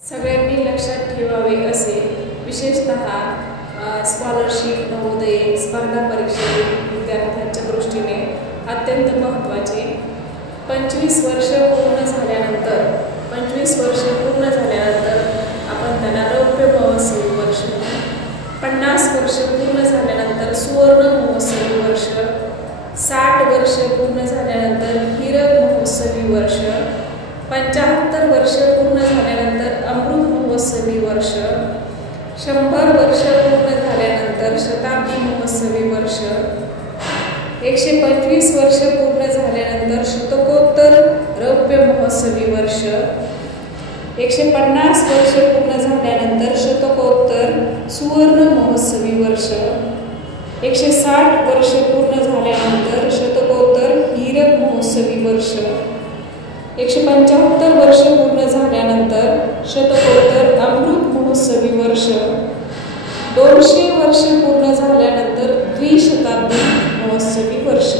सगळ्यांनी लक्षात ठेवावे असे विशेषतः स्कॉलरशिप नवोदय स्पर्धा परीक्षेतील विद्यार्थ्यांच्या दृष्टीने अत्यंत महत्त्वाचे 25 वर्ष पूर्ण झाल्यानंतर आपण त्यांना रौप्य महोत्सवी वर्ष, 50 वर्ष पूर्ण झाल्यानंतर सुवर्ण महोत्सवी वर्ष, 60 वर्ष पूर्ण झाल्यानंतर हीरक महोत्सवी वर्ष, 75 वर्ष पूर्ण झाल्यानंतर अमृत महोत्सवी वर्ष, 100 वर्ष पूर्ण झाल्यानंतर शताब्दी महोत्सवी वर्ष, 125 वर्ष पूर्ण झाल्यानंतर शतकोत्तर रौप्य महोत्सवी वर्ष, 150 वर्ष पूर्ण झाल्यानंतर शतकोत्तर सुवर्ण महोत्सवी वर्ष, 160 वर्ष पूर्ण झाल्यानंतर शतकोत्तर हीरक महोत्सवी वर्ष, 175 वर्ष पूर्ण झाल्यानंतर शतकोत्तर अमृत महोत्सवी वर्ष, 200 वर्ष पूर्ण झाल्यानंतर द्विशताब्दी महोत्सवी वर्ष।